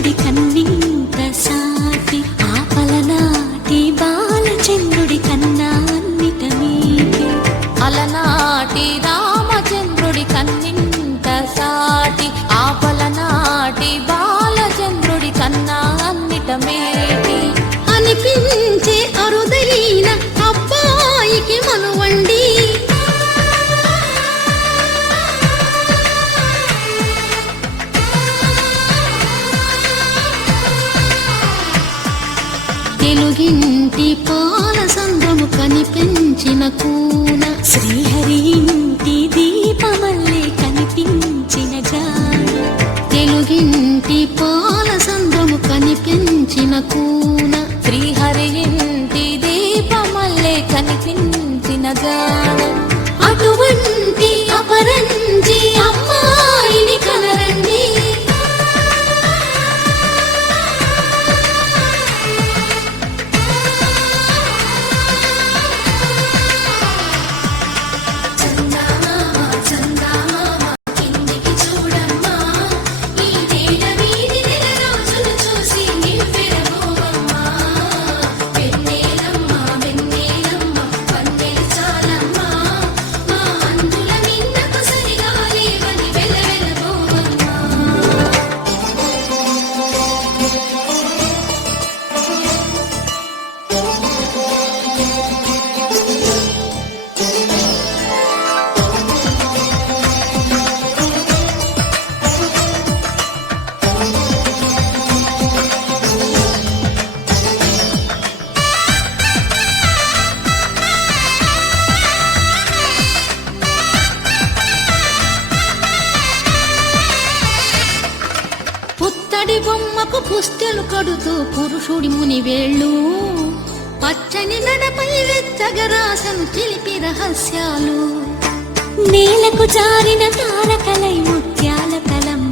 బాలచంద్రుడి కన్నింత సాటి ఆపలనాటి బాలచంద్రుడి కన్నా అన్నిట మీటి అలనాటి రామచంద్రుడి కన్నింత సాటి ఆపలనాటి బాలచంద్రుడి కన్నా అన్నిట మేటి అనిపించే అరుదైన అబ్బాయికి మనువండి తెలుగింటి పాల సంద్రము కనిపించిన కూన శ్రీహరి ఇంటి దీపమల్లే కనిపించిన జాడ తెలుగింటి పాల సంద్రము కనిపించిన కూన శ్రీహరి ఇంటి దీపమల్లే కనిపించిన జాడ అటువంటి అపరంజి అమ్మాయిని కనరండి పుత్తడి బొమ్మకు పుస్తెలు కడుతూ పురుషుడి ముని వేళ్ళు పచ్చని నడపై వెచ్చగరాసను చిలిపి రహస్యాలు నేలకు జారిన తారకలై ముత్యాల కలం